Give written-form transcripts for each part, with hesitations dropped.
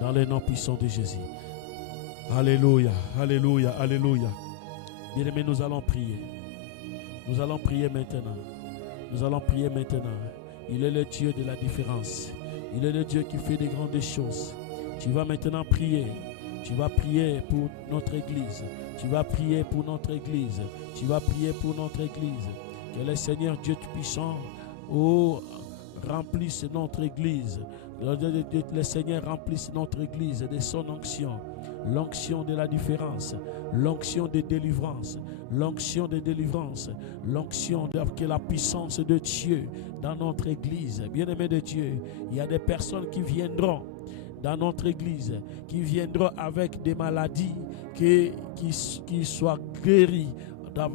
Dans le nom puissant de Jésus. Alléluia, alléluia, alléluia. Bien-aimés, nous allons prier. Nous allons prier maintenant. Nous allons prier maintenant. Il est le Dieu de la différence. Il est le Dieu qui fait des grandes choses. Tu vas maintenant prier. Tu vas prier pour notre église. Tu vas prier pour notre église. Tu vas prier pour notre église. Que le Seigneur Dieu Tout-Puissant remplisse notre église. Le Seigneur remplisse notre église de son onction. L'onction de la différence. L'onction de délivrance. L'onction de délivrance. L'onction de la puissance de Dieu dans notre église. Bien-aimés de Dieu, il y a des personnes qui viendront dans notre église, qui viendront avec des maladies, qui soient guéries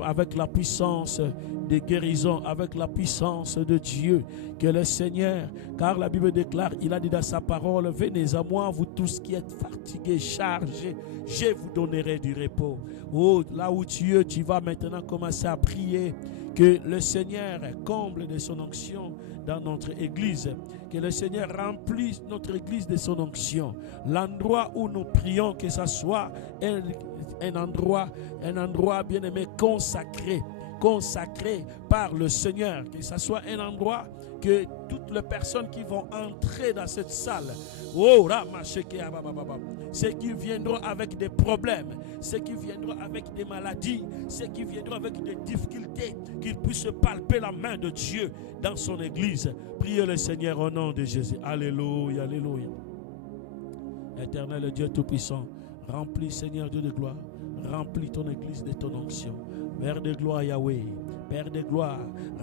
avec la puissance de guérison, avec la puissance de Dieu. Que le Seigneur, car la Bible déclare, il a dit dans sa parole, venez à moi, vous tous qui êtes fatigués, chargés, je vous donnerai du repos. Oh, là où tu vas maintenant commencer à prier, que le Seigneur comble de son onction dans notre église. Que le Seigneur remplisse notre église de son onction. L'endroit où nous prions, que ce soit un endroit bien aimé, consacré par le Seigneur. Que ce soit un endroit que toutes les personnes qui vont entrer dans cette salle, ceux qui viendront avec des problèmes, ceux qui viendront avec des maladies, ceux qui viendront avec des difficultés, qu'ils puissent palper la main de Dieu dans son église. Priez le Seigneur au nom de Jésus. Alléluia, alléluia. Éternel Dieu Tout-Puissant, remplis, Seigneur Dieu de gloire, remplis ton église de ton onction. Père de gloire, Yahweh, Père de gloire,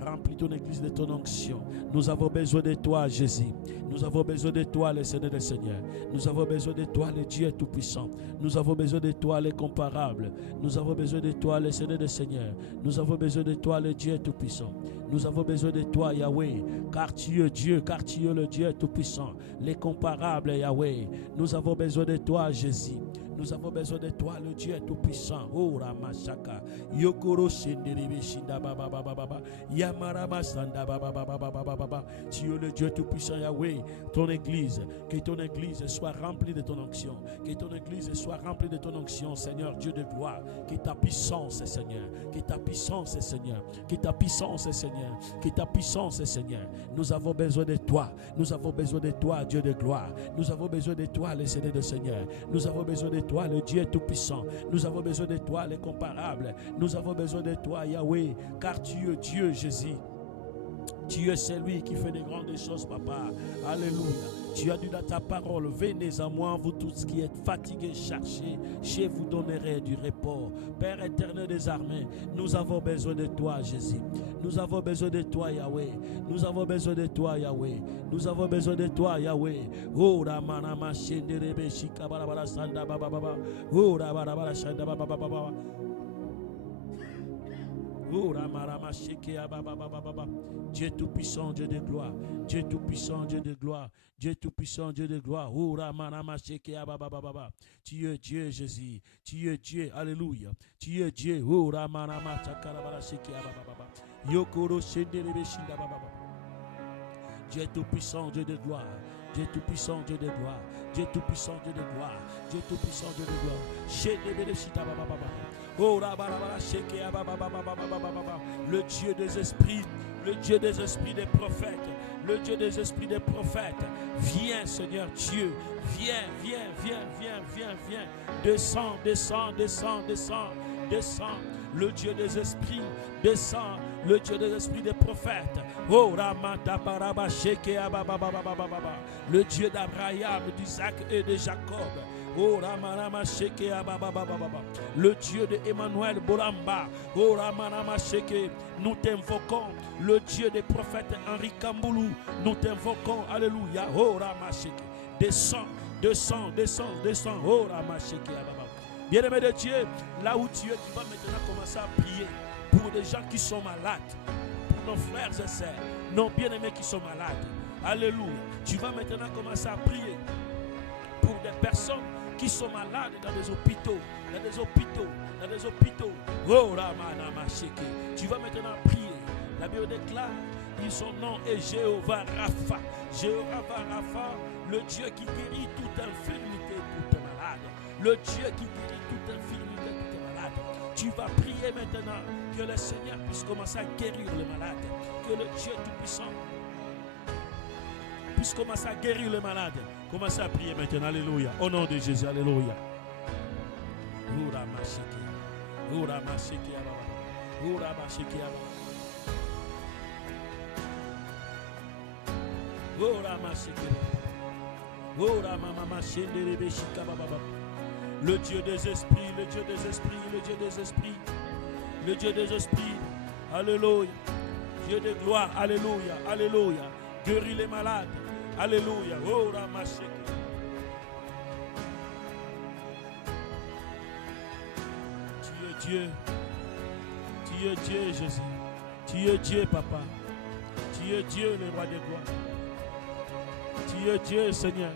remplis ton église de ton onction. Nous avons besoin de toi, Jésus. Nous avons besoin de toi, le Seigneur des Seigneurs. Nous avons besoin de toi, le Dieu Tout-Puissant. Nous avons besoin de toi, le Comparable. Nous avons besoin de toi, le Seigneur des Seigneurs. Nous avons besoin de toi, le Dieu Tout-Puissant. Nous avons besoin de toi, Yahweh, car tu es Dieu, car tu es le Dieu Tout-Puissant, le Comparable, Yahweh. Nous avons besoin de toi, Jésus. Nous avons besoin de toi, le Dieu Tout-Puissant. Oh, Ramashaka. Yokoro Shenderebe Shinda Baba Baba Baba. Yamarama Sanda Baba Baba Baba Baba. Tu es le Dieu Tout-Puissant, Yahweh. Ton église, que ton église soit remplie de ton onction. Que ton église soit remplie de ton onction, Seigneur Dieu de gloire. Que ta puissance, Seigneur. Que ta puissance, Seigneur. Que ta puissance, Seigneur. Que ta puissance, Seigneur. Nous avons besoin de toi. Nous avons besoin de toi, Dieu de gloire. Nous avons besoin de toi, le Seigneur de Seigneur. Nous avons besoin de toi, le Dieu Tout-Puissant. Nous avons besoin de toi, le Comparable. Nous avons besoin de toi, Yahweh, car tu es Dieu, Jésus. Tu es celui qui fait des grandes choses, Papa. Alléluia. Tu as dit dans ta parole, venez à moi, vous tous qui êtes fatigués, chargés, je vous donnerai du repos. Père éternel des armées, nous avons besoin de toi, Jésus. Nous avons besoin de toi, Yahweh. Nous avons besoin de toi, Yahweh. Nous avons besoin de toi, Yahweh. Oh, Ramanama Shenderebe Shikabarabara Sanda Baba Baba. Oh, Rabarabara Sanda Baba Baba. Dieu Tout-Puissant, Dieu de gloire. Dieu Tout-Puissant, Dieu de gloire. Dieu Tout-Puissant, Dieu de gloire. Tu es Dieu, Jésus. Tu es Dieu. Alléluia. Tu es Dieu. Dieu Tout-Puissant, Dieu de gloire. Dieu Tout-Puissant, Dieu de gloire. Dieu Tout-Puissant, Dieu de gloire. Dieu Tout-Puissant, Dieu de gloire. Le Dieu des esprits, le Dieu des esprits des prophètes, le Dieu des esprits des prophètes. Viens, Seigneur Dieu, viens, viens, viens, viens, viens, viens. Descends, descends, descends, descends, descends. Le Dieu des esprits, descends, le Dieu des esprits des prophètes. Oh, Ramata Baraba Sheke Ababa. Le Dieu d'Abraham, d'Isaac et de Jacob. Oh, Ramanama Sheke Ababa. Le Dieu de Emmanuel Bolamba. Oh, Ramanama Sheke. Nous t'invoquons. Le Dieu des prophètes Henri Kamboulou. Nous t'invoquons. Alléluia. Oh, Ramasheke. Descends, descends, descends, descends. Oh, Ramasheke Ababa. Bien-aimé de Dieu, là où tu es, tu vas maintenant commencer à prier pour des gens qui sont malades, pour nos frères et sœurs, nos bien-aimés qui sont malades. Alléluia. Tu vas maintenant commencer à prier pour des personnes qui sont malades dans des hôpitaux, dans des hôpitaux. Oh, Ramanama Sheke. Tu vas maintenant prier La Bible déclare, son nom est Jéhovah Rapha. Jéhovah Rapha, le Dieu qui guérit toute infirmité, toute malade. Le Dieu qui guérit toute infirmité, toute malade. Tu vas prier maintenant que le Seigneur puisse commencer à guérir les malades. Que le Dieu Tout-Puissant puisse commencer à guérir les malades. Commencez à prier maintenant. Alléluia. Au nom de Jésus. Alléluia. Le Dieu des esprits, le Dieu des esprits, le Dieu des esprits, le Dieu des esprits. Alléluia. Dieu de gloire. Alléluia. Alléluia. Guéris les malades. Alléluia. Oh, Ramasheke. Tu es Dieu. Tu es Dieu, Jésus. Tu es Dieu, Papa. Tu es Dieu, le roi de gloire. Tu es Dieu, Seigneur.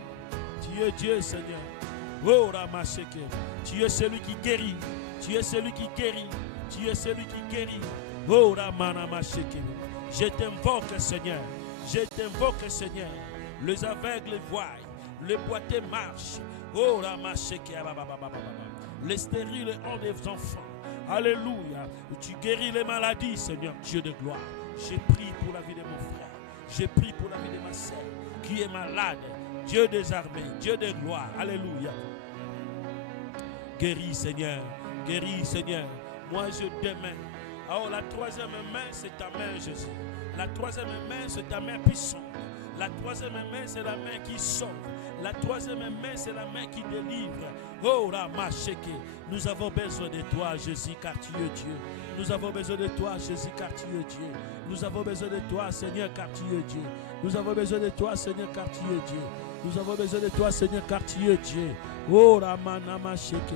Tu es Dieu, Seigneur. Oh, Ramasheke. Tu es celui qui guérit. Tu es celui qui guérit. Tu es celui qui guérit. Oh, Ramasheke. Je t'invoque, Seigneur. Je t'invoque, Seigneur. Les aveugles voient, les boiteux marchent. Oh, Ramasheke. Les stériles ont des enfants. Alléluia. Tu guéris les maladies, Seigneur, Dieu de gloire. J'ai prié pour la vie de mon frère. J'ai prié pour la vie de ma sœur qui est malade. Dieu des armées, Dieu de gloire. Alléluia. Guéris, Seigneur. Guéris, Seigneur. Moi, je démène. Oh, la troisième main, c'est ta main, Jésus. La troisième main, c'est ta main puissante. La troisième main, c'est la main qui sauve. La troisième main, c'est la main qui délivre. Oh, Ramasheke. Nous avons besoin de toi, Jésus, car tu es Dieu. Nous avons besoin de toi, Jésus, car tu es Dieu. Nous avons besoin de toi, Seigneur, car tu es Dieu. Nous avons besoin de toi, Seigneur, car tu es Dieu. Nous avons besoin de toi, Seigneur, car tu es Dieu. Oh, Ramanamasheke.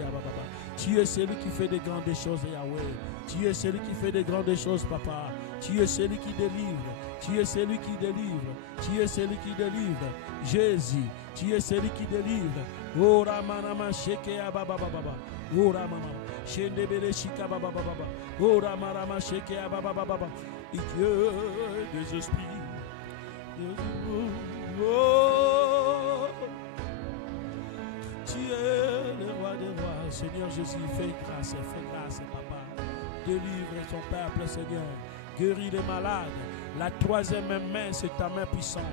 Tu es celui qui fait de grandes choses, Yahweh. Tu es celui qui fait de grandes choses, Papa. Tu es celui qui délivre. Tu es celui qui délivre. Tu es celui qui délivre. Jésus, tu es celui qui délivre. Oh, Ramanamasheke. Oh, Ramama. Shendebele Shika Baba Baba. Oh, Ramanamasheke. Et Dieu des esprits. Oh, tu es le roi des rois. Seigneur Jésus, fais grâce, Papa. Délivre son peuple, Seigneur. Guéris les malades. La troisième main, c'est ta main puissante.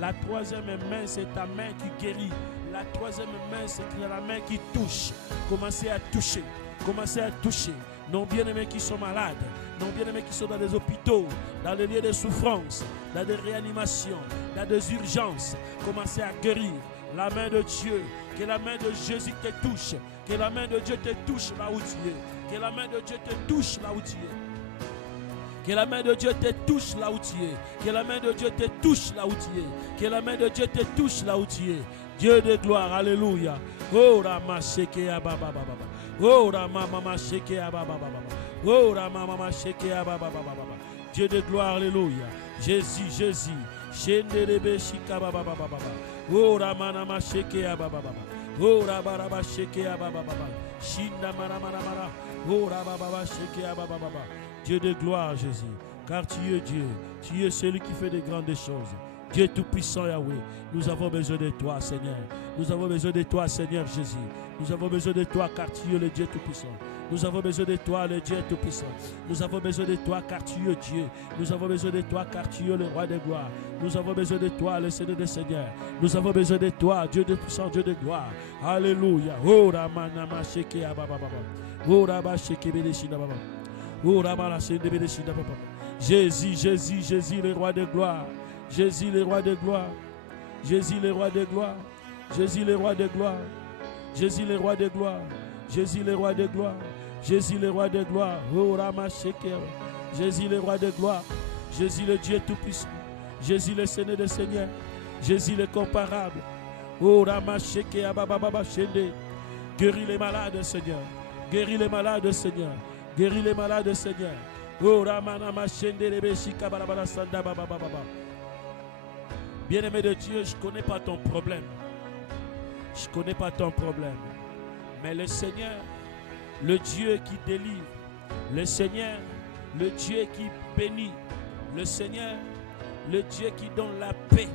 La troisième main, c'est ta main qui guérit. La troisième main, c'est la main qui touche. Commencez à toucher. Commencez à toucher. Non bien-aimés qui sont malades. Non bien-aimés qui sont dans des hôpitaux, dans des lieux de souffrance, dans des réanimations, dans des urgences. Commencez à guérir. La main de Dieu. Que la main de Jésus te touche. Que la main de Dieu te touche là où tu es. Que la main de Dieu te touche là où tu es. Que la main de Dieu te touche là où tu es. Que la main de Dieu te touche là où tu es. Que la main de Dieu te touche là où tu es. Dieu de gloire, alléluia. Oh, Ramasheke Ababa. Oh, Ramamasheke Ababa. Oh, Ramamasheke Ababa. Dieu de gloire, alléluia. Jésus. Shendelebe Shika Baba. Oh, Ramanamasheke Ababa. Oh, Rabarabasheke Ababa. Shinda Mara. Oh, Rababasheke Ababa. Dieu de gloire, Jésus, car tu es Dieu, tu es celui qui fait de grandes choses. Dieu tout-puissant, Yahweh, nous avons besoin de toi, Seigneur. Nous avons besoin de toi, Seigneur Jésus. Nous avons besoin de toi, car tu es le Dieu tout-puissant. Nous avons besoin de toi, le Dieu tout-puissant. Nous avons besoin de toi, car tu es Dieu. Nous avons besoin de toi, car tu es le roi de gloire. Nous avons besoin de toi, le Seigneur des seigneurs. Nous avons besoin de toi, Dieu de puissant, Dieu de gloire. Alléluia. Oh, Ramanama Sheke Ababa. Oh, Rabba Sheke Beleshina Baba. Oh, Jésus, le roi de gloire. Jésus, le roi de gloire. Jésus, le roi de gloire. Jésus, le roi de gloire. Jésus, le roi de gloire. Jésus, le roi de gloire. Jésus, le roi de gloire. Oh, Ramasheke. Jésus, le roi de gloire. Jésus, le Dieu tout-puissant. Jésus, le Seigneur des seigneurs. Jésus, le comparable. Oh, Ramasheke Ababa Shende. Guéris les malades, Seigneur. Guéris les malades, Seigneur. Guéris les malades, Seigneur. Oh, Ramanama Shendelebe Shika Barabara Sanda Baba. Bien-aimé de Dieu, je ne connais pas ton problème. Je ne connais pas ton problème. Mais le Seigneur, le Dieu qui délivre, le Seigneur, le Dieu qui bénit, Le Seigneur, le Dieu qui donne la paix.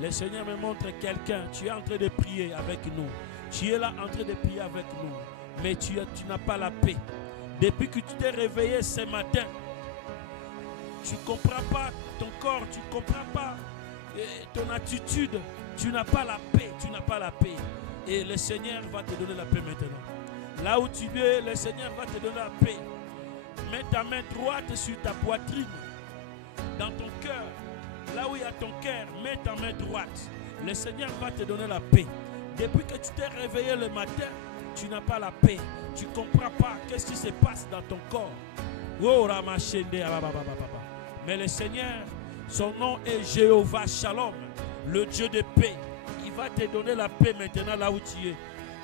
Le Seigneur me montre quelqu'un. Tu es en train de prier avec nous. Tu es là en train de prier avec nous. Mais tu n'as pas la paix. Depuis que tu t'es réveillé ce matin, tu ne comprends pas ton corps, tu ne comprends pas ton attitude. Tu n'as pas la paix, tu n'as pas la paix. Et le Seigneur va te donner la paix maintenant. Là où tu es, le Seigneur va te donner la paix. Mets ta main droite sur ta poitrine, dans ton cœur. Là où il y a ton cœur, mets ta main droite. Le Seigneur va te donner la paix. Depuis que tu t'es réveillé le matin, tu n'as pas la paix. Tu ne comprends pas qu'est-ce qui se passe dans ton corps. Mais le Seigneur, son nom est Jéhovah Shalom, le Dieu de paix. Il va te donner la paix maintenant là où tu es.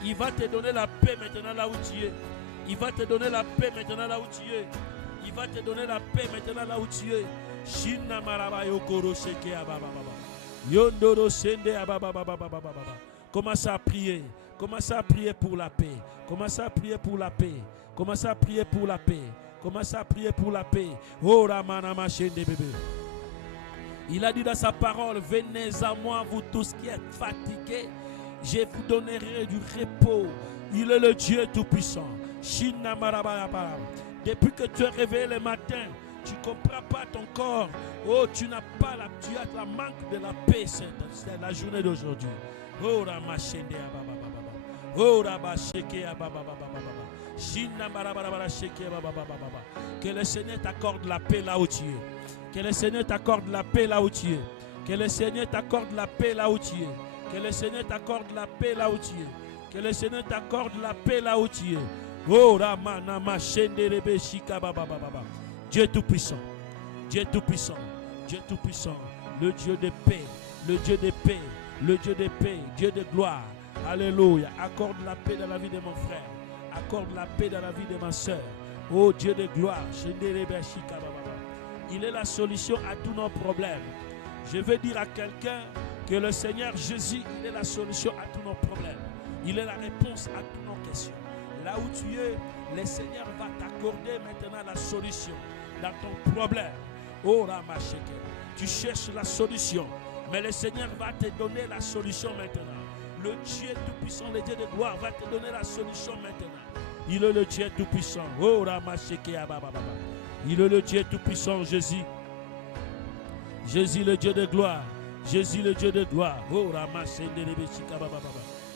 Il va te donner la paix maintenant là où tu es. Il va te donner la paix maintenant là où tu es. Il va te donner la paix maintenant là où tu es. Shinna maraba yokoro sheke ababa. Yondoro sende ababa. Commence à prier. Commence à prier pour la paix. Commence à prier pour la paix. Commence à prier pour la paix. Commence à prier pour la paix. Oh Ramanama shende bébé. Il a dit dans sa parole, venez à moi vous tous qui êtes fatigués, je vous donnerai du repos. Il est le Dieu tout-puissant. Depuis que tu es réveillé le matin, tu ne comprends pas ton corps. Oh, tu n'as pas tu as la manque de la paix. C'est la journée d'aujourd'hui. Oh, Ramashende Ababa. Oh, Rabasheke Ababa. Que le Seigneur t'accorde la paix là où tu es. Que le Seigneur t'accorde la paix là où tu es. Que le Seigneur t'accorde la paix là où tu es. Que le Seigneur t'accorde la paix là où tu es. Que le Seigneur t'accorde la paix là où tu es. Oh Ramanama Shenderebe Shika Baba. Dieu tout-puissant. Dieu tout-puissant. Dieu tout-puissant. Le Dieu de paix. Le Dieu de paix. Le Dieu de paix. Dieu de gloire. Alléluia. Accorde la paix dans la vie de mon frère. Accorde la paix dans la vie de ma soeur. Oh Dieu de gloire. Shenderebe Shika Baba. Il est la solution à tous nos problèmes. Je veux dire à quelqu'un que le Seigneur Jésus, il est la solution à tous nos problèmes. Il est la réponse à toutes nos questions. Là où tu es, le Seigneur va t'accorder maintenant la solution dans ton problème. Oh Ramasheke, tu cherches la solution, mais le Seigneur va te donner la solution maintenant. Le Dieu tout-puissant, le Dieu de gloire va te donner la solution maintenant. Il est le Dieu tout-puissant. Oh Ramasheke Ababa. Il est le Dieu tout-puissant, Jésus. Jésus, le Dieu de gloire. Jésus, le Dieu de gloire. Oh,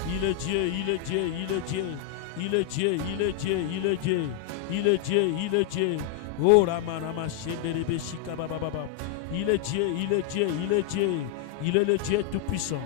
il est Dieu, il est Dieu, il est Dieu. Il est Dieu, il est Dieu, il est Dieu. Il est Dieu, il est Dieu. Oh, il est Dieu, il est Dieu, il est Dieu. Il est le Dieu tout-puissant.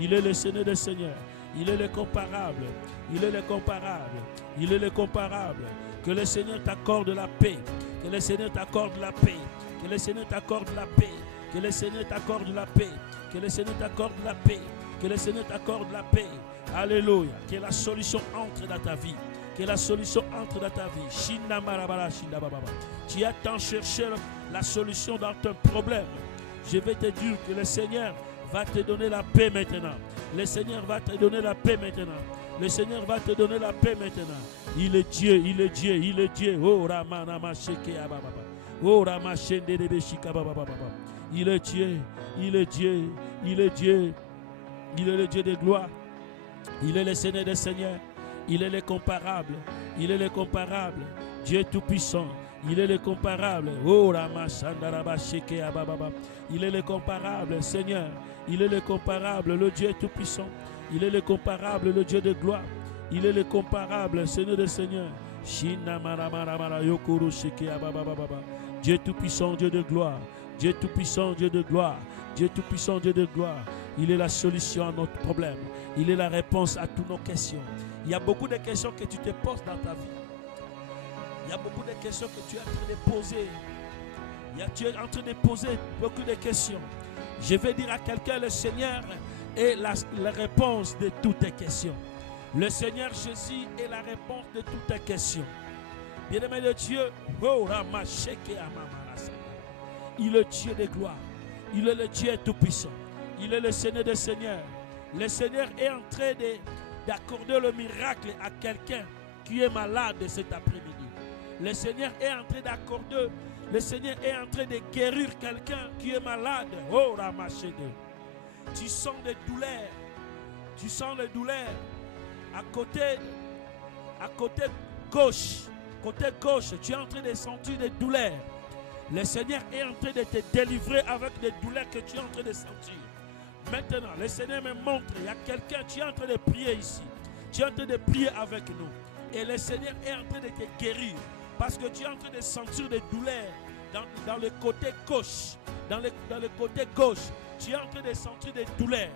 Il est le Seigneur des Seigneurs. Il est le comparable. Il est le comparable. Il est le comparable. Que le Seigneur t'accorde la paix. Que le Seigneur t'accorde la paix. Que le Seigneur t'accorde la paix. Que le Seigneur t'accorde la paix. Que le Seigneur t'accorde la paix. Que le Seigneur t'accorde la paix. Alléluia. Que la solution entre dans ta vie. Que la solution entre dans ta vie. Shinda marabara, shinda bababa. Tu as tant cherché la solution dans ton problème. Je vais te dire que le Seigneur va te donner la paix maintenant. Le Seigneur va te donner la paix maintenant. Le Seigneur va te donner la paix maintenant. Il est Dieu, il est Dieu, il est Dieu. Oh Ramanama Sheke Ababa. Oh Ramashende de Beshika Baba. Il est Dieu, il est Dieu, il est Dieu. Il est le Dieu de gloire. Il est le Seigneur des Seigneurs. Il est le comparable. Il est le comparable. Dieu tout-puissant. Il est le comparable. Oh Ramashandaraba Sheke Ababa. Il est le comparable, Seigneur. Il est le comparable, le Dieu tout-puissant. Il est le comparable, le Dieu de gloire. Il est le comparable, Seigneur des Seigneurs. Dieu tout-puissant, Dieu de gloire. Dieu tout-puissant, Dieu de gloire. Dieu tout-puissant, Dieu de gloire. Il est la solution à notre problème. Il est la réponse à toutes nos questions. Il y a beaucoup de questions que tu te poses dans ta vie. Il y a beaucoup de questions que tu es en train de poser. Tu es en train de poser beaucoup de questions. Je vais dire à quelqu'un, le Seigneur est la réponse de toutes tes questions. Le Seigneur Jésus est la réponse de toutes tes questions. Bien-aimé de Dieu, il est Dieu de gloire. Il est le Dieu tout-puissant. Il est le Seigneur des Seigneurs. Le Seigneur est en train d'accorder le miracle à quelqu'un qui est malade cet après-midi. Le Seigneur est en train d'accorder. Le Seigneur est en train de guérir quelqu'un qui est malade. Oh, Ramachede. Tu sens des douleurs. Tu sens les douleurs. À côté gauche. Côté gauche, tu es en train de sentir des douleurs. Le Seigneur est en train de te délivrer avec des douleurs que tu es en train de sentir. Maintenant, le Seigneur me montre, il y a quelqu'un, tu es en train de prier ici. Tu es en train de prier avec nous. Et le Seigneur est en train de te guérir. Parce que tu es en train de sentir des douleurs dans le côté gauche. Dans le côté gauche, tu es en train de sentir des douleurs.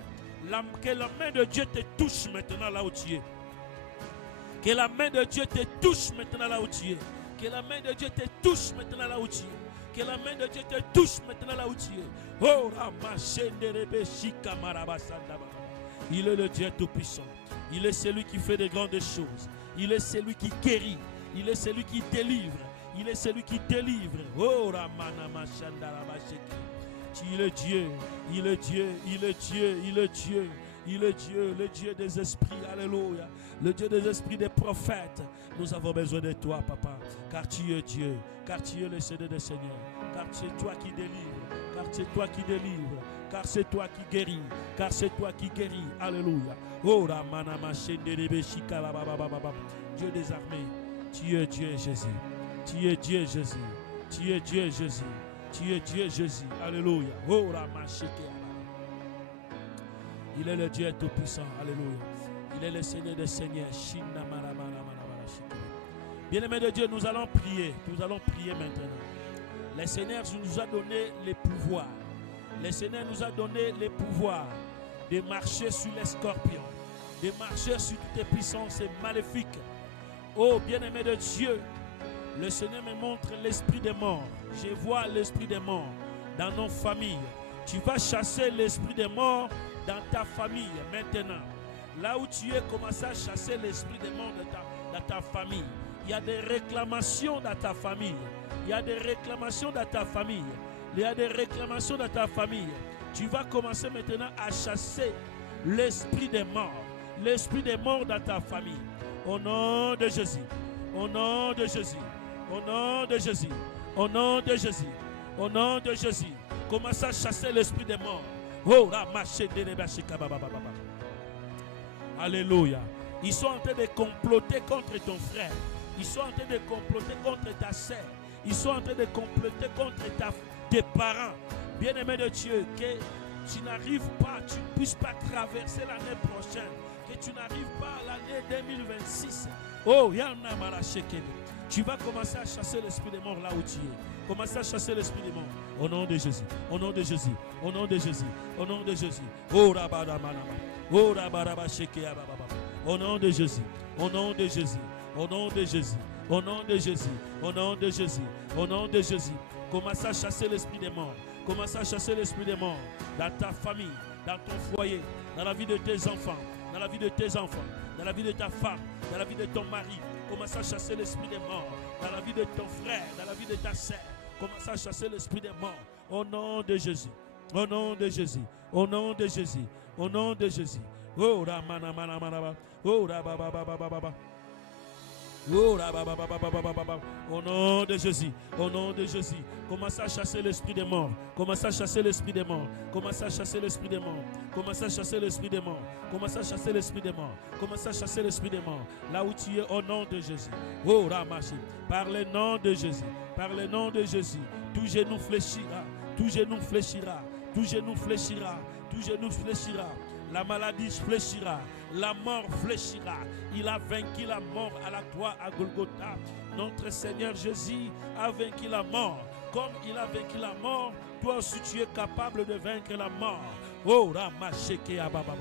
Que la main de Dieu te touche maintenant là où tu es. Que la main de Dieu te touche maintenant là où tu es. Que la main de Dieu te touche maintenant là où tu es. Que la main de Dieu te touche maintenant là où tu es. Oh, il est le Dieu Tout-Puissant. Il est celui qui fait de grandes choses. Il est celui qui guérit. Il est celui qui délivre. Il est celui qui délivre. Oh, il est Dieu. Il est Dieu. Il est Dieu. Il est Dieu. Il est Dieu, le Dieu des esprits, alléluia, le Dieu des esprits des prophètes. Nous avons besoin de toi, papa, car tu es Dieu, car tu es le Seigneur des Seigneurs, car c'est toi qui délivres, car c'est toi qui délivres, car c'est toi qui guéris, car c'est toi qui guéris, alléluia. Oh, Dieu des armées, tu es Dieu Jésus, tu es Dieu Jésus, tu es Dieu Jésus, tu es Dieu Jésus, alléluia. Oh, il est le Dieu Tout-Puissant. Alléluia. Il est le Seigneur des Seigneurs. Bien-aimés de Dieu, nous allons prier. Nous allons prier maintenant. Le Seigneur nous a donné les pouvoirs. Le Seigneur nous a donné les pouvoirs de marcher sur les scorpions, de marcher sur toutes les puissances maléfiques. Oh, bien-aimés de Dieu, le Seigneur me montre l'esprit des morts. Je vois l'esprit des morts dans nos familles. Tu vas chasser l'esprit des morts dans ta famille maintenant. Là où tu es, commence à chasser l'esprit des morts dans ta famille. Il y a des réclamations dans ta famille. Il y a des réclamations dans ta famille. Il y a des réclamations dans ta famille. Tu vas commencer maintenant à chasser l'esprit des morts. L'esprit des morts dans ta famille. Au nom de Jésus. Au nom de Jésus. Au nom de Jésus. Au nom de Jésus. Au nom de Jésus. Commence à chasser l'esprit des morts. Oh, alléluia. Ils sont en train de comploter contre ton frère. Ils sont en train de comploter contre ta sœur. Ils sont en train de comploter contre tes parents. Bien-aimé de Dieu, que tu n'arrives pas, tu ne puisses pas traverser l'année prochaine. Que tu n'arrives pas à l'année 2026. Oh, Yana Marachekele. Tu vas commencer à chasser l'esprit des morts là où tu es. Commence à chasser l'esprit des morts. Au nom de Jésus. Au nom de Jésus. Au nom de Jésus. Au nom de Jésus. Oh Rabadamanama. Oh Rabadaba Shekeya Baba. Au nom de Jésus. Au nom de Jésus. Au nom de Jésus. Au nom de Jésus. Au nom de Jésus. Au nom de Jésus. Commence à chasser l'esprit des morts. Commence à chasser l'esprit des morts dans ta famille, dans ton foyer, dans la vie de tes enfants, dans la vie de tes enfants, dans la vie de ta femme, dans la vie de ton mari. Commence à chasser l'esprit des morts dans la vie de ton frère, dans la vie de ta sœur. Commence à chasser l'esprit des morts au nom de Jésus. Au nom de Jésus. Au nom de Jésus. Au nom de Jésus. Oh Ramana Mana Mana. Oh Rababa. Oh Rababa. Au nom de Jésus. Au nom de Jésus. Commence à chasser l'esprit des morts. Commence à chasser l'esprit des morts. Commence à chasser l'esprit des morts. Commence à chasser l'esprit des morts. Commence à chasser l'esprit des morts. Commence à chasser l'esprit des morts. Là où tu es, au nom de Jésus. Oh Ramachi. Par le nom de Jésus. Par le nom de Jésus. Tout genou fléchira. Tout genou fléchira. Tout genou fléchira. Tout genou fléchira. La maladie fléchira, la mort fléchira. Il a vaincu la mort à la croix à Golgotha. Notre Seigneur Jésus a vaincu la mort. Comme il a vaincu la mort, toi aussi tu es capable de vaincre la mort. Oh, Ramasheke Ababa.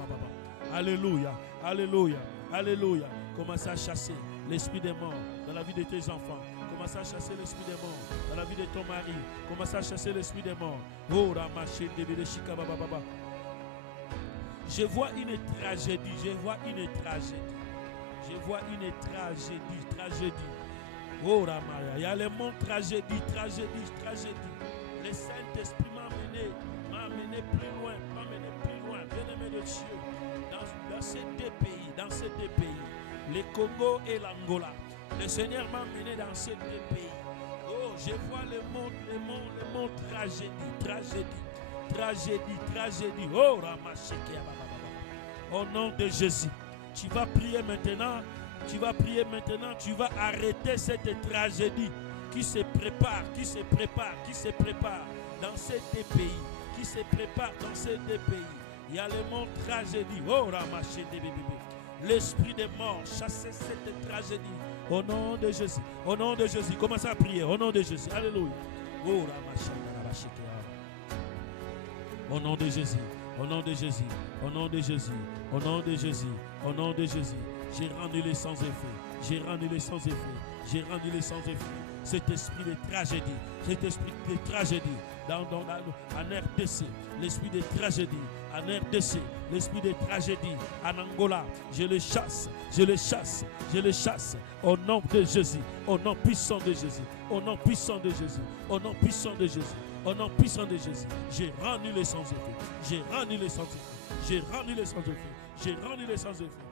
Alléluia, alléluia, alléluia. Commence à chasser l'esprit des morts dans la vie de tes enfants. Commence à chasser l'esprit des morts dans la vie de ton mari. Commence à chasser l'esprit des morts. Oh, Ramasheke Baba. Je vois une tragédie, je vois une tragédie. Je vois une tragédie. Oh Ramaya, il y a le mot tragédie. Le Saint-Esprit m'a amené plus loin, bien-aimé de Dieu, dans ces deux pays, le Congo et l'Angola. Le Seigneur m'a mené dans ces deux pays. Oh, je vois le monde tragédie. Oh, Ramasheke. Au nom de Jésus, tu vas prier maintenant. Tu vas arrêter cette tragédie qui se prépare dans ces deux pays. Il y a le monde tragédie. Oh, Ramasheke bébé. L'esprit de mort, chassez cette tragédie. Au nom de Jésus. Au nom de Jésus. Commencez à prier. Au nom de Jésus. Alléluia. Oh, au nom de Jésus. Au nom de Jésus. Au nom de Jésus. Au nom de Jésus. Au nom de Jésus. J'ai rendu les sans effet. J'ai rendu les sans effet. J'ai rendu les sans effet. Cet esprit de tragédie. En RDC, l'esprit de tragédie en RDC, l'esprit de tragédie en Angola, je le chasse au nom de Jésus, au nom puissant de Jésus, au nom puissant de Jésus, au nom puissant de Jésus, au nom puissant de Jésus. J'ai rendu les sans effet, j'ai rendu les sans effet, j'ai rendu les sans effet, j'ai rendu les sans effet,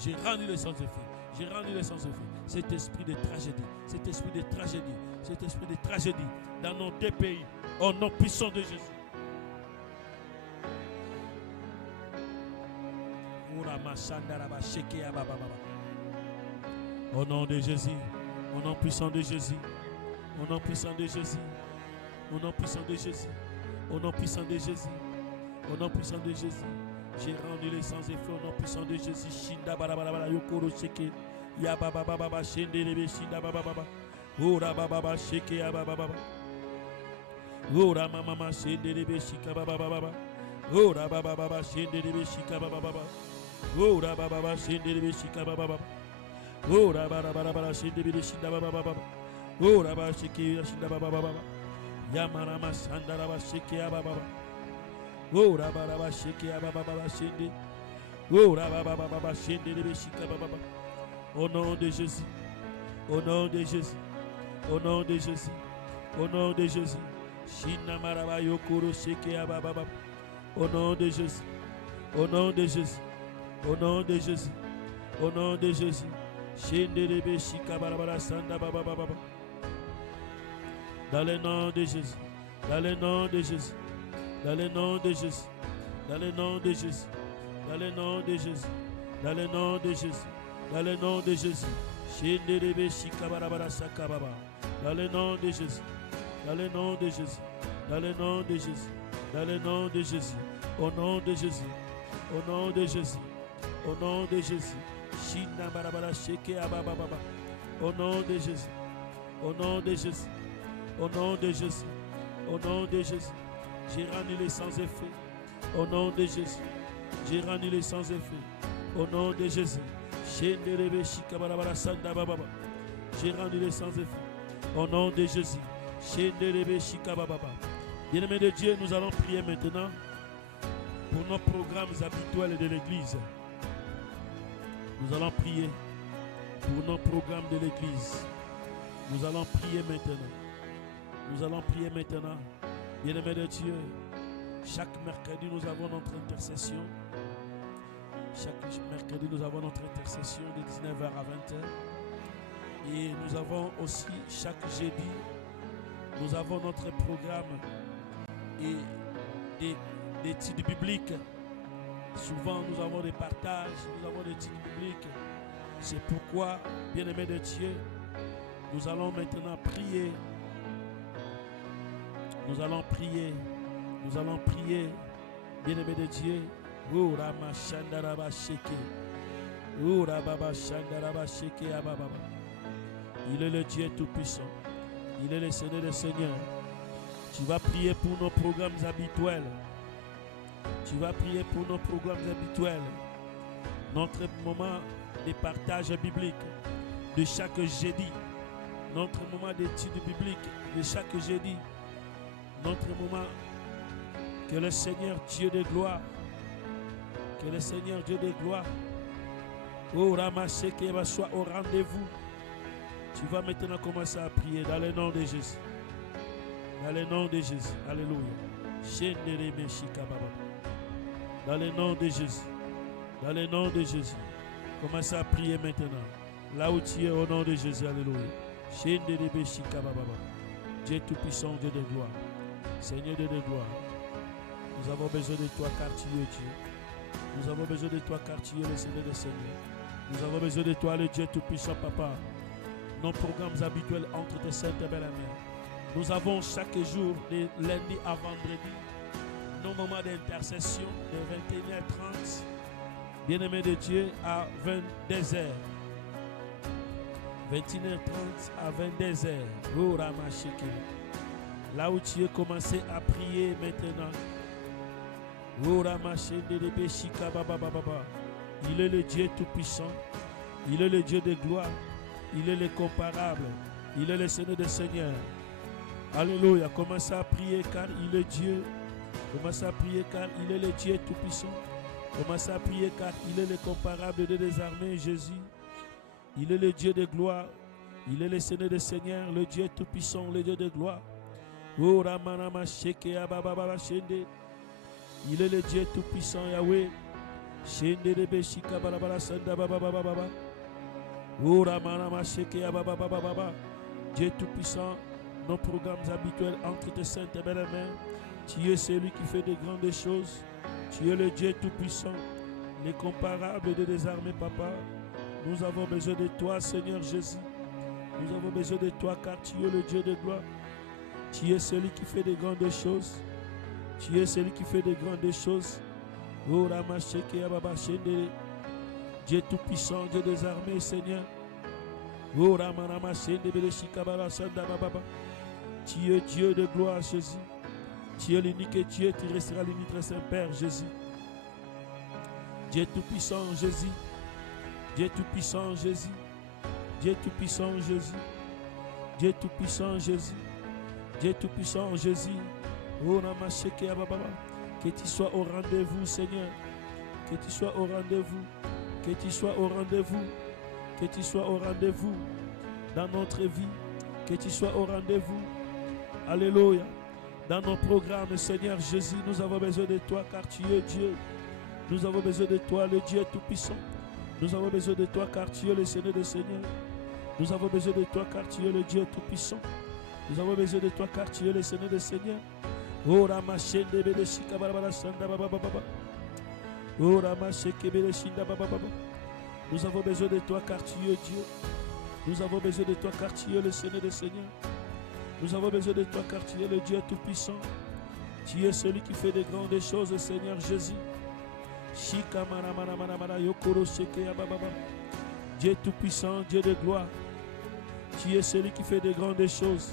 j'ai rendu les sans effet. J'ai rendu les sans effet. Cet esprit de tragédie dans nos deux pays, au nom puissant de Jésus. Au nom de Jésus, au nom puissant de Jésus, au nom puissant de Jésus, au nom puissant de Jésus, au nom puissant de Jésus, au nom puissant de Jésus. J'ai rendu les sans effet au nom puissant de Jésus. Shinda barabara yokoro sheke. Ya baba baba shende lebe shinda baba baba. Ora baba sheke ya baba baba. Ora mama shende lebe shika baba baba. Ora baba shende lebe shika baba baba. Ora baba shende lebe shika baba baba. Ora bara shende lebe shinda baba baba. Ora baba sheke ya shinda baba baba. Ya mama shanda baba sheke ya baba baba. Ora baba sheke ya baba baba shende. Ora baba shende lebe shika baba baba. Au nom de Jésus, au nom de Jésus, au nom de Jésus, au nom de Jésus. Shina maraba yokoro sheke ya baba baba. Au nom de Jésus, au nom de Jésus, au nom de Jésus, au nom de Jésus. Shendelebe shika barabara sanda baba baba. Dans le nom de Jésus, dans le nom de Jésus, dans le nom de Jésus, dans le nom de Jésus, dans le nom de Jésus, dans le nom de Jésus. Dans le nom de Jésus. Dans le nom de Jésus. Dans le nom de Jésus. Dans le nom de Jésus. Dans le nom de Jésus. Au nom de Jésus. Au nom de Jésus. Au nom de Jésus. Au nom de Jésus. Au nom de Jésus. Au nom de Jésus. Au nom de Jésus. J'ai rendu les sans effet. Au nom de Jésus. J'ai rendu les sans effet. Au nom de Jésus. J'ai rendu les sans effet. Au nom de Jésus. Bien-aimés de Dieu, nous allons prier maintenant pour nos programmes habituels de l'Église. Nous allons prier pour nos programmes de l'Église. Nous allons prier maintenant. Nous allons prier maintenant. Bien-aimés de Dieu, chaque mercredi, nous avons notre intercession. Chaque mercredi, nous avons notre intercession de 19h à 20h. Et nous avons aussi, chaque jeudi, nous avons notre programme d'études bibliques. Souvent, nous avons des partages, nous avons des études bibliques. C'est pourquoi, bien-aimés de Dieu, nous allons maintenant prier. Nous allons prier. Nous allons prier, bien-aimés de Dieu. Il est le Dieu Tout-Puissant. Il est le Seigneur des Seigneurs. Tu vas prier pour nos programmes habituels. Tu vas prier pour nos programmes habituels. Notre moment de partage biblique de chaque jeudi. Notre moment d'étude biblique de chaque jeudi. Notre moment que le Seigneur Dieu de gloire, que le Seigneur Dieu de gloire, oh Ramasheke soit au rendez-vous. Tu vas maintenant commencer à prier dans le nom de Jésus. Dans le nom de Jésus. Alléluia. Dans le nom de Jésus. Dans le nom de Jésus. Commencez à prier maintenant. Là où tu es, au nom de Jésus, alléluia. Dieu tout-puissant, Dieu de gloire. Seigneur Dieu de gloire. Nous avons besoin de toi car tu es Dieu. Nous avons besoin de toi car tu es le Seigneur des Seigneurs. Nous avons besoin de toi, le Dieu tout-puissant, Papa. Nos programmes habituels entre tes saintes et belles mains. Nous avons chaque jour, de lundi à vendredi, nos moments d'intercession de 21h30. Bien-aimé de Dieu, à 22h. 21h30 à 22h. Oh, Ramacheke. Là où tu as commencé à prier maintenant. Oh, Ramacheke de Beshika Baba Baba. Il est le Dieu tout-puissant. Il est le Dieu de gloire. Il est l'incomparable. Il est le Seigneur des Seigneurs. Alléluia. Commencez à prier car il est Dieu. Commencez à prier car il est le Dieu tout-puissant. Commencez à prier car il est l'incomparable des armées, Jésus. Il est le Dieu de gloire. Il est le Seigneur des Seigneurs, le Dieu tout-puissant, le Dieu de gloire. Oh, Ramanama Sheke Ababa Shende. Il est le Dieu tout-puissant, Yahweh. Shende de Beshika Barabara Sanda Baba Baba. Oh, Ramanama Sheke Ababa Baba. Dieu tout-puissant, nos programmes habituels entre tes saintes et belles mains. Tu es celui qui fait de grandes choses. Tu es le Dieu tout-puissant, l'incomparable des armées, Papa. Nous avons besoin de toi, Seigneur Jésus. Nous avons besoin de toi car tu es le Dieu de gloire. Tu es celui qui fait de grandes choses. Tu es celui qui fait de grandes choses. Oh, Ramasheke Ababa Shende. Dieu tout-puissant, Dieu des armées, Seigneur. Oh, Ramanama Shende Beleshikabara Sanda Baba. Tu es Dieu de gloire, Jésus. Tu es l'unique Dieu, tu resteras l'unique Saint-Père, Jésus. Dieu tout-puissant, Jésus. Dieu tout-puissant, Jésus. Dieu tout-puissant, Jésus. Dieu tout-puissant, Jésus. Dieu tout-puissant, Jésus. Oh, Ramasheke Ababa. Que tu sois au rendez-vous, Seigneur. Que tu sois au rendez-vous. Que tu sois au rendez-vous. Que tu sois au rendez-vous dans notre vie. Que tu sois au rendez-vous. Alléluia. Dans nos programmes, Seigneur Jésus, nous avons besoin de toi car tu es Dieu. Nous avons besoin de toi, le Dieu tout-puissant. Nous avons besoin de toi car tu es le Seigneur des Seigneurs. Nous avons besoin de toi car tu es le Dieu tout-puissant. Nous avons besoin de toi car tu es le Seigneur des Seigneurs. Oh, Ramashende Beleshika Barbara Sanda Baba Baba. Oh, Ramasheke Beleshinda Baba Baba. Nous avons besoin de toi car tu es Dieu. Nous avons besoin de toi car tu es le Seigneur des Seigneurs. Nous avons besoin de toi car tu es le Dieu tout-puissant. Tu es celui qui fait de grandes choses, Seigneur Jésus. Shika mana mana mana yokoro sheke ababa. Dieu tout-puissant, Dieu de gloire. Tu es celui qui fait de grandes choses.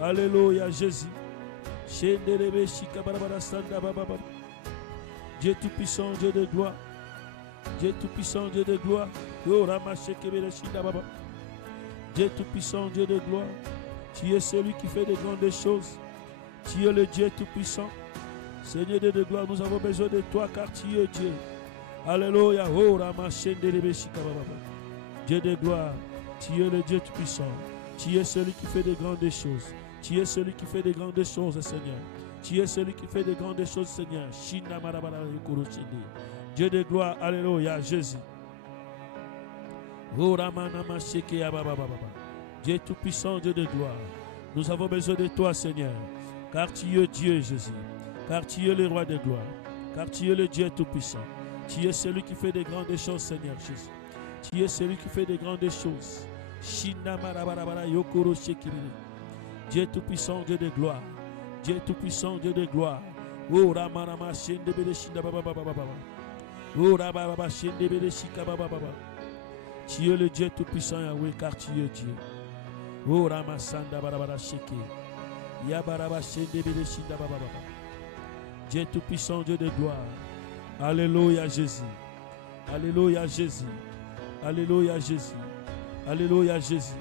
Alléluia, Jésus. Shenderebe shika barabara sanda baba. Dieu tout-puissant, Dieu de gloire. Dieu tout-puissant, Dieu de gloire. Yo rama sheke bele shinda baba. Dieu tout-puissant, Dieu de gloire. Tu es celui qui fait de grandes choses. Tu es le Dieu tout-puissant. Seigneur Dieu de gloire, nous avons besoin de toi car tu es Dieu. Alléluia. Oh, Dieu de gloire, tu es le Dieu tout-puissant. Tu es celui qui fait de grandes choses. Tu es celui qui fait de grandes choses, Seigneur. Tu es celui qui fait de grandes choses, Seigneur. Dieu de gloire, alléluia, Jésus. Oh, Dieu tout-puissant, Dieu de gloire. Nous avons besoin de toi, Seigneur. Car tu es Dieu, Jésus. Car tu es le roi de gloire. Car tu es le Dieu tout-puissant. Tu es celui qui fait de grandes choses, Seigneur Jésus. Tu es celui qui fait de grandes choses. Dieu tout-puissant, Dieu de gloire. Dieu tout-puissant, Dieu de gloire. Oh, Ramanama Shendebele Shinda Baba Baba Baba. Oh, Rababa Shendebele Shika Baba Baba. Tu es le Dieu tout-puissant, Yahweh, car tu es Dieu. Oh, Ramasanda Barabara Sheke. Yabaraba Shendebele Shinda Baba Baba. Dieu tout-puissant, Dieu de gloire. Alléluia, Jésus. Alléluia, Jésus. Alléluia, Jésus. Alléluia, Jésus.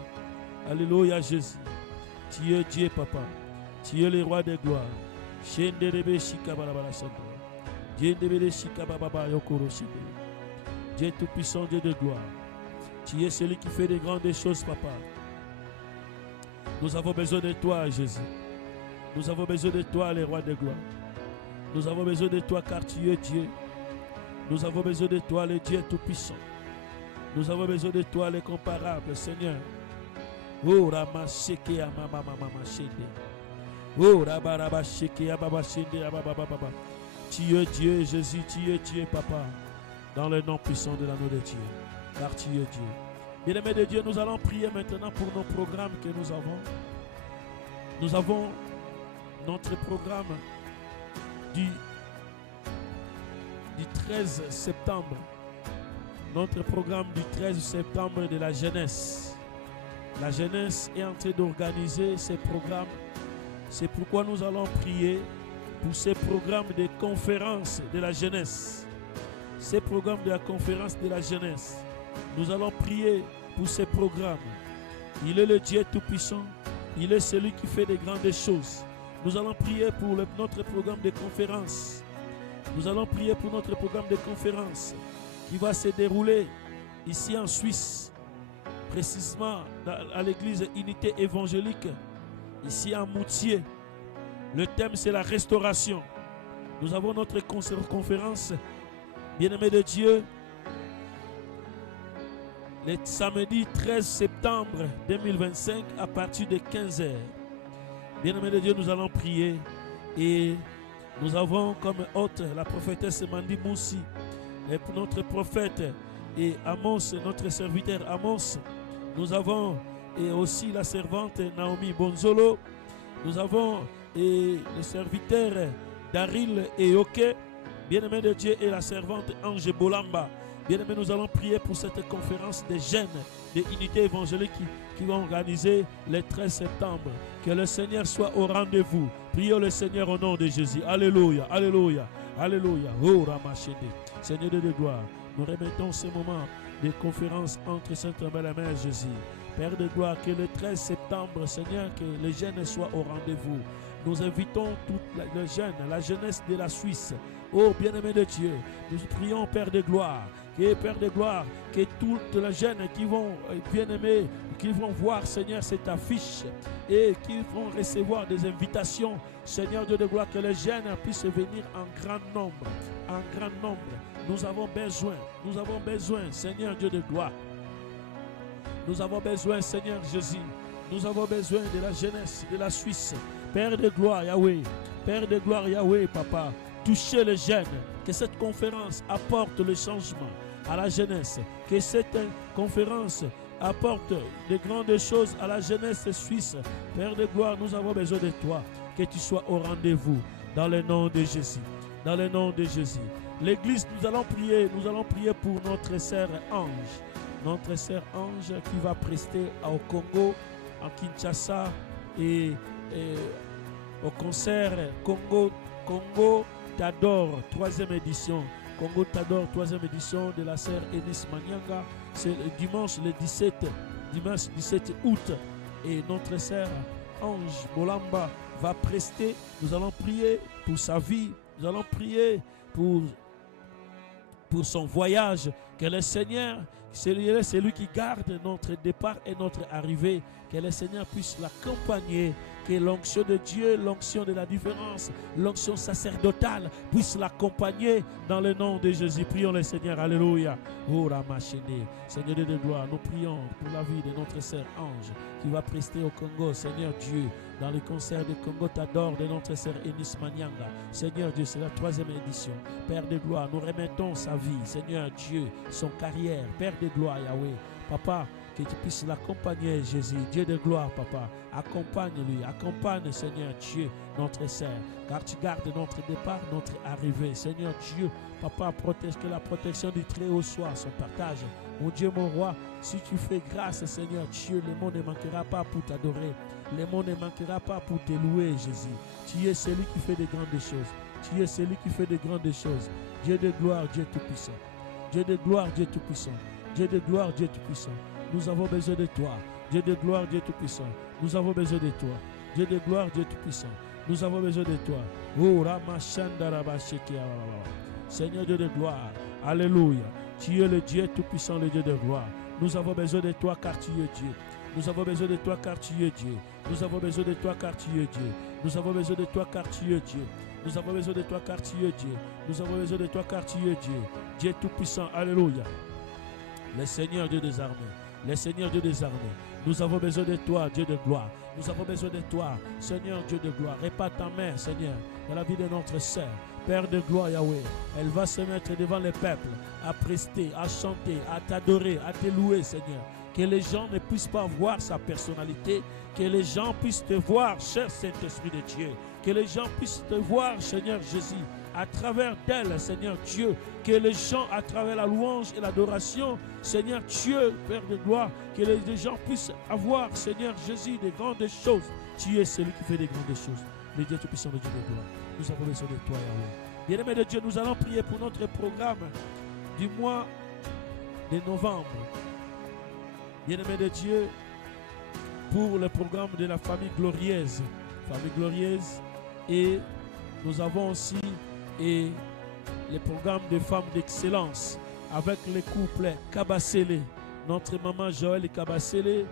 Alléluia, Jésus. Tu es Dieu, Papa. Tu es le roi de gloire. Shenderebe Shika Barabara Sanda. Dieu Shika Baba Yokoro Shinde. Dieu tout-puissant, Dieu de gloire. Tu es celui qui fait de grandes choses, Papa. Nous avons besoin de toi, Jésus. Nous avons besoin de toi, le roi de gloire. Nous avons besoin de toi car tu es Dieu. Nous avons besoin de toi, le Dieu tout-puissant. Nous avons besoin de toi, l'incomparable, Seigneur. Oh, Ramasheke, Mama, Shende. Oh, Rabarabasheke, Ababa, Shende, Ababa. Tu es Dieu, Jésus, tu es Dieu, Papa. Dans le nom puissant de l'anneau de Dieu. Car tu es Dieu. Bien-aimés de Dieu, nous allons prier maintenant pour nos programmes que nous avons. Nous avons notre programme du 13 septembre. Notre programme du 13 septembre de la jeunesse. La jeunesse est en train d'organiser ces programmes. C'est pourquoi nous allons prier pour ces programmes de conférence de la jeunesse. Ces programmes de la conférence de la jeunesse. Nous allons prier pour ces programmes. Il est le Dieu Tout-Puissant. Il est celui qui fait de grandes choses. Nous allons prier pour notre programme de conférence. Nous allons prier pour notre programme de conférence qui va se dérouler ici en Suisse, précisément à l'église Unité Évangélique, ici à Moutier. Le thème c'est la restauration. Nous avons notre conférence, bien-aimés de Dieu, le samedi 13 septembre 2025 à partir de 15h. Bien-aimés de Dieu, nous allons prier et nous avons comme hôte la prophétesse Mandy Moussi, et notre prophète et Amos, notre serviteur Amos. Nous avons et aussi la servante Naomi Bonzolo. Nous avons et le serviteur Daryl et Yoke, bien-aimé de Dieu, et la servante Ange Bolamba. Bien-aimés, nous allons prier pour cette conférence des jeunes de l'unité évangélique qui vont organiser le 13 septembre. Que le Seigneur soit au rendez-vous. Prions le Seigneur au nom de Jésus. Alléluia, alléluia, alléluia. Oh, Ramachede. Seigneur de gloire, nous remettons ce moment de conférence entre Saint-Omer et la Mère Jésus. Père de gloire, que le 13 septembre, Seigneur, que les jeunes soient au rendez-vous. Nous invitons tous les jeunes, la jeunesse de la Suisse. Oh, bien-aimé de Dieu, nous prions, Père de gloire, que toutes les jeunes qui vont, bien-aimés, qui vont voir, Seigneur, cette affiche et qui vont recevoir des invitations, Seigneur Dieu de gloire, que les jeunes puissent venir en grand nombre, en grand nombre. Nous avons besoin, Seigneur Dieu de gloire. Nous avons besoin, Seigneur Jésus. Nous avons besoin de la jeunesse de la Suisse. Père de gloire, Yahweh. Père de gloire, Yahweh, Papa. Touchez les jeunes. Que cette conférence apporte le changement à la jeunesse. Que cette conférence apporte de grandes choses à la jeunesse suisse. Père de gloire, nous avons besoin de toi. Que tu sois au rendez-vous. Dans le nom de Jésus. Dans le nom de Jésus. L'église, nous allons prier pour notre sœur Ange. Notre sœur Ange qui va prester au Congo, en Kinshasa et au concert Congo T'adore, 3e édition. Congo T'adore, 3e édition de la sœur Enis Manyanga. C'est le dimanche 17 août. Et notre sœur Ange Bolamba va prester. Nous allons prier pour sa vie. Nous allons prier pour son voyage. Que le Seigneur, c'est lui qui garde notre départ et notre arrivée. Que le Seigneur puisse l'accompagner. Que l'onction de Dieu, l'onction de la différence, l'onction sacerdotale puisse l'accompagner dans le nom de Jésus. Prions le Seigneur. Alléluia. Oh, Ramachene. Seigneur de gloire, nous prions pour la vie de notre sœur Ange qui va prester au Congo. Seigneur Dieu, dans le concert de Congo T'adore de notre sœur Enis Manyanga. Seigneur Dieu, c'est la 3e édition. Père de gloire, nous remettons sa vie. Seigneur Dieu, son carrière. Père de gloire, Yahweh. Papa, que tu puisses l'accompagner, Jésus. Dieu de gloire, Papa. Accompagne-lui. Accompagne, Seigneur Dieu, notre sœur. Car tu gardes notre départ, notre arrivée. Seigneur Dieu, Papa, protège, que la protection du Très-Haut soit son partage. Mon Dieu, mon roi, si tu fais grâce, Seigneur Dieu, le monde ne manquera pas pour t'adorer. Le monde ne manquera pas pour te louer, Jésus. Tu es celui qui fait de grandes choses. Tu es celui qui fait de grandes choses. Dieu de gloire, Dieu tout-puissant. Dieu de gloire, Dieu tout-puissant. Dieu de gloire, Dieu tout-puissant. Nous avons besoin de toi. Dieu de gloire, Dieu tout-puissant. Nous avons besoin de toi. Dieu de gloire, Dieu tout-puissant. Nous avons besoin de toi. Oh, Seigneur Dieu de gloire. Alléluia. Tu es le Dieu tout-puissant, le Dieu de gloire. Nous avons besoin de toi car tu es Dieu. Nous avons besoin de toi car tu es Dieu. Nous avons besoin de toi car tu es Dieu. Nous avons besoin de toi car tu es Dieu. Nous avons besoin de toi car tu es Dieu. Nous avons besoin de toi car tu es Dieu. Dieu tout-puissant. Alléluia. le Seigneur Dieu des armées, le Seigneur Dieu des armées. Nous avons besoin de toi, Dieu de gloire. Nous avons besoin de toi, Seigneur Dieu de gloire. Répare ta main, Seigneur, dans la vie de notre sœur. Père de gloire, Yahweh, elle va se mettre devant les peuples, à prester, à chanter, à t'adorer, à te louer, Seigneur. Que les gens ne puissent pas voir sa personnalité, que les gens puissent te voir, cher Saint-Esprit de Dieu. Que les gens puissent te voir, Seigneur Jésus, à travers d'elle, Seigneur Dieu. Que les gens, à travers la louange et l'adoration, Seigneur Dieu, Père de gloire, que les gens puissent avoir, Seigneur Jésus, des grandes choses. Tu es celui qui fait des grandes choses. Le Dieu Tout-Puissant, le Dieu de gloire. Nous avons besoin de toi, Yahweh. Bien-aimé de Dieu, nous allons prier pour notre programme du mois de novembre. Bien-aimé de Dieu, pour le programme de la famille glorieuse. Famille glorieuse. Et nous avons aussi le programme de femmes d'excellence avec le couple Kabasele, notre maman Joël Kabasele.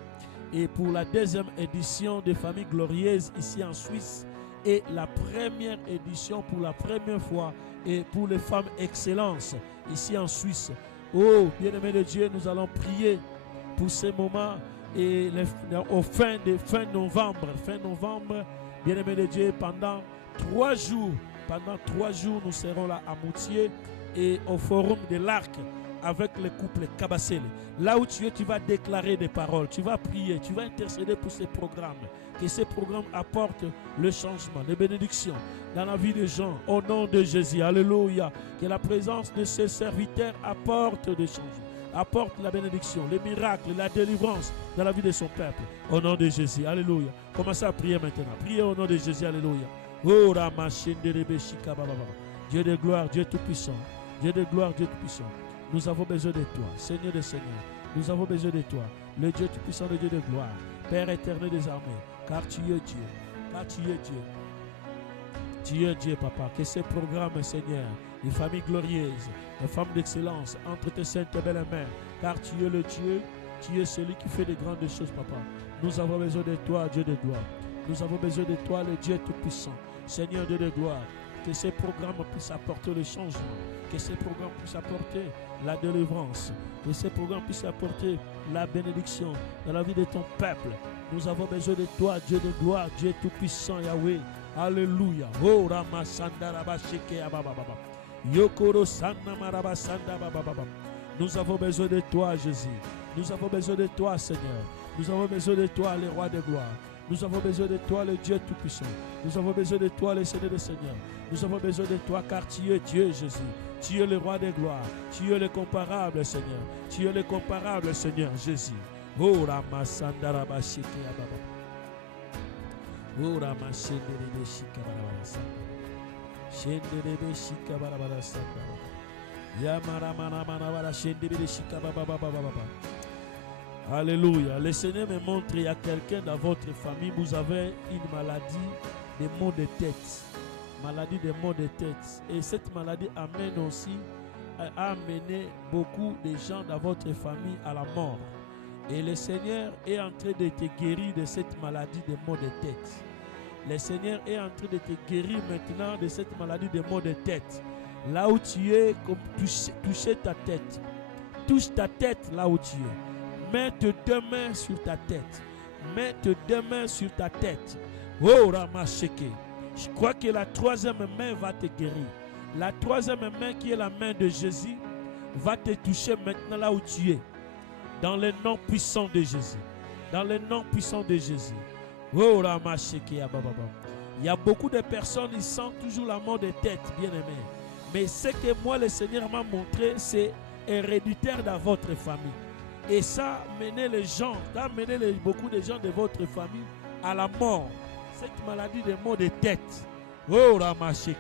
Et pour la deuxième édition de Famille Glorieuse ici en Suisse. Et la première édition pour la première fois et pour les femmes excellence ici en Suisse. Oh, bien-aimé de Dieu, nous allons prier pour ces moments et au fin novembre, bien-aimé de Dieu, pendant 3 jours. Pendant 3 jours, nous serons là à Moutier et au Forum de l'Arc avec le couple Kabasele. Là où tu es, tu vas déclarer des paroles, tu vas prier, tu vas intercéder pour ces programmes. Que ces programmes apportent le changement, les bénédictions dans la vie des gens. Au nom de Jésus, alléluia. Que la présence de ces serviteurs apporte des changements, apporte la bénédiction, les miracles, la délivrance dans la vie de son peuple. Au nom de Jésus, alléluia. Commencez à prier maintenant. Priez au nom de Jésus, alléluia. Oh, Dieu de gloire, Dieu tout-puissant. Dieu de gloire, Dieu tout-puissant. Nous avons besoin de toi, Seigneur des Seigneurs. Nous avons besoin de toi, le Dieu tout-puissant, le Dieu de gloire, Père éternel des armées, car tu es Dieu, car tu es Dieu. Tu es Dieu, Papa. Que ces programmes, Seigneur, les familles glorieuses, les femmes d'excellence, entre tes saintes et belles mains, car tu es le Dieu, tu es celui qui fait de grandes choses, Papa. Nous avons besoin de toi, Dieu de gloire. Nous avons besoin de toi, le Dieu tout-puissant, Seigneur Dieu de gloire. Que ces programmes puissent apporter le changement, que ces programmes puissent apporter la délivrance, que ces programmes puissent apporter la bénédiction dans la vie de ton peuple. Nous avons besoin de toi, Dieu de gloire, Dieu tout-puissant, Yahweh. Alléluia. Oh, Ramasanda Rabasheke Abababa. Yokoro Sanda Marabasanda Bababa. Nous avons besoin de toi, Jésus. Nous avons besoin de toi, Seigneur. Nous avons besoin de toi, le roi de gloire. Nous avons besoin de toi, le Dieu tout-puissant. Nous avons besoin de toi, le Seigneur des Seigneurs. Nous avons besoin de toi, car tu es Dieu, Jésus. Tu es le roi de gloire. Tu es le comparable, Seigneur. Tu es le comparable, Seigneur, Jésus. Oh, Ramasanda Rabasheke Ababa. Oh, Ramasende Rebeshika Barabasa. Shende Rebeshika Barabasa. Yamara Mana Shende Rebeshika Bababa. Alléluia. Le Seigneur me montre qu'il y a quelqu'un dans votre famille, vous avez une maladie des maux de tête. Maladie des maux de tête. Et cette maladie amène aussi, a amené beaucoup de gens dans votre famille à la mort. Et le Seigneur est en train de te guérir de cette maladie des maux de tête. Le Seigneur est en train de te guérir maintenant de cette maladie des maux de tête. Là où tu es, toucher ta tête. Touche ta tête là où tu es. Mets tes 2 mains sur ta tête. Mets tes 2 mains sur ta tête. Oh, Ramasheke. Je crois que la 3e main va te guérir. La 3e main qui est la main de Jésus va te toucher maintenant là où tu es. Dans le nom puissant de Jésus. Dans le nom puissant de Jésus. Oh, Ramasheke. Il y a beaucoup de personnes qui sentent toujours la mort de tête, bien-aimés. Mais ce que moi, le Seigneur m'a montré, c'est héréditaire dans votre famille. Et ça a mené les gens, ça a mené beaucoup de gens de votre famille à la mort. Cette maladie de maux de tête. Oh, Ramasheke.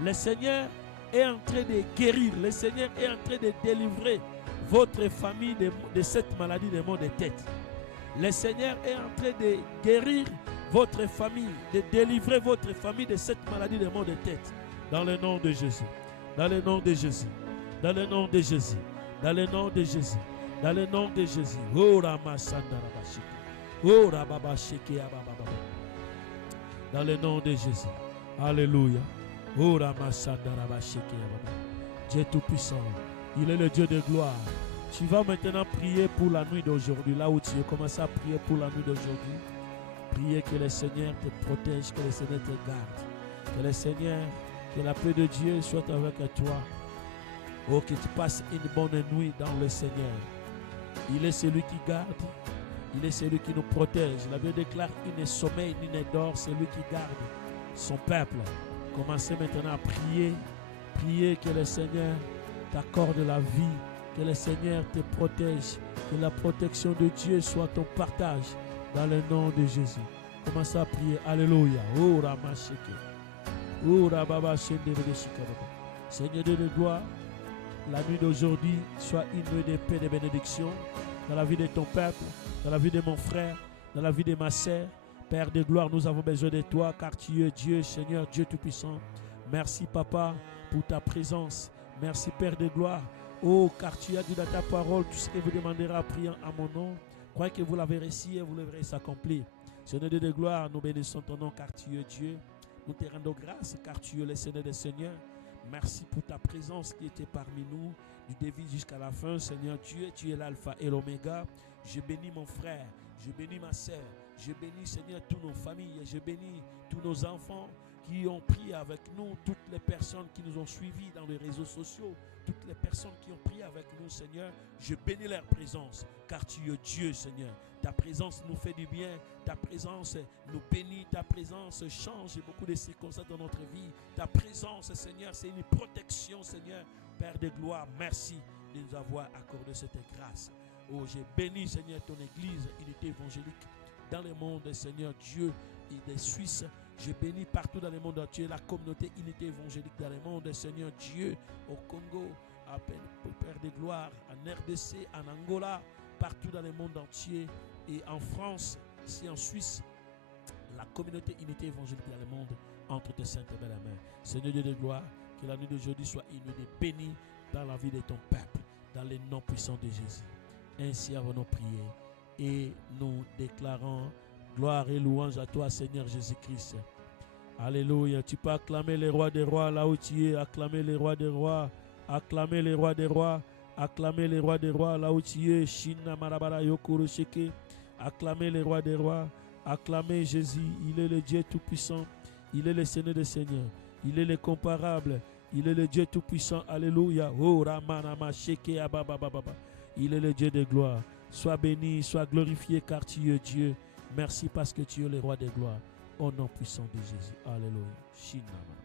Le Seigneur est en train de guérir. Le Seigneur est en train de délivrer votre famille de cette maladie de maux de tête. Le Seigneur est en train de guérir votre famille, de délivrer votre famille de cette maladie de maux de tête. Dans le nom de Jésus. Dans le nom de Jésus. Dans le nom de Jésus. Dans le nom de Jésus. Dans le nom de Jésus. Oh, Ramasanda Rabasheke. Oh, Rababasheke Abababa. Dans le nom de Jésus. Alléluia. Oh, Ramasanda Rabasheke Abababa. Dieu tout-puissant. Il est le Dieu de gloire. Tu vas maintenant prier pour la nuit d'aujourd'hui. Là où tu es, commence à prier pour la nuit d'aujourd'hui. Priez que le Seigneur te protège, que le Seigneur te garde. Que le Seigneur, que la paix de Dieu soit avec toi. Oh, que tu passes une bonne nuit dans le Seigneur. Il est celui qui garde. Il est celui qui nous protège. La Bible déclare, il ne sommeille ni ne dort, c'est lui qui garde son peuple. Commencez maintenant à prier. Priez que le Seigneur t'accorde la vie. Que le Seigneur te protège. Que la protection de Dieu soit ton partage. Dans le nom de Jésus. Commencez à prier. Alléluia. Oh, Ramasheke. Oh, Rababa Shendere Shikaraba. Seigneur de gloire, la nuit d'aujourd'hui soit une nuit de paix et de bénédiction dans la vie de ton peuple, dans la vie de mon frère, dans la vie de ma sœur. Père de gloire, nous avons besoin de toi car tu es Dieu, Seigneur, Dieu Tout-Puissant. Merci, Papa, pour ta présence. Merci, Père de gloire. Oh, car tu as dit dans ta parole, tout ce que vous demanderez en priant à mon nom, croyez que vous l'avez reçu et vous le verrez s'accomplir. Seigneur de gloire, nous bénissons ton nom car tu es Dieu. Nous te rendons grâce car tu es le Seigneur des Seigneurs. Merci pour ta présence qui était parmi nous du début jusqu'à la fin. Seigneur Dieu, tu es l'alpha et l'oméga. Je bénis mon frère, je bénis ma soeur, je bénis Seigneur toutes nos familles, je bénis tous nos enfants qui ont prié avec nous, toutes les personnes qui nous ont suivis dans les réseaux sociaux, toutes les personnes qui ont prié avec nous, Seigneur. Je bénis leur présence car tu es Dieu, Seigneur. Ta présence nous fait du bien, ta présence nous bénit, ta présence change beaucoup de circonstances dans notre vie. Ta présence, Seigneur, c'est une protection, Seigneur. Père de gloire, merci de nous avoir accordé cette grâce. Oh, j'ai béni, Seigneur, ton église, unité évangélique dans le monde, Seigneur Dieu, et des Suisses. Je bénis partout dans le monde entier la communauté unité évangélique dans le monde, Seigneur Dieu, au Congo, à Père de gloire, en RDC, en Angola, partout dans le monde entier et en France, ici en Suisse, la communauté unité évangélique dans le monde entre tes saintes et belles mains. Seigneur Dieu de gloire, que la nuit d'aujourd'hui soit une nuit bénie dans la vie de ton peuple, dans les noms puissants de Jésus. Ainsi avons-nous prié et nous déclarons gloire et louange à toi, Seigneur Jésus-Christ. Alléluia. Tu peux acclamer les rois des rois là où tu es. Acclamer les rois des rois. Acclamer les rois des rois. Acclamer les rois des rois là où tu es. Shina Marabara Yokoro Sheke. Acclamer les rois des rois. Acclamer Jésus. Il est le Dieu Tout-Puissant. Il est le Seigneur des Seigneurs. Il est le comparable. Il est le Dieu Tout-Puissant. Alléluia. Oh Ramanama Sheke Ababababa. Il est le Dieu de gloire. Sois béni, sois glorifié car tu es Dieu. Merci parce que tu es le roi de gloire. Au nom puissant de Jésus. Alléluia. Shinama.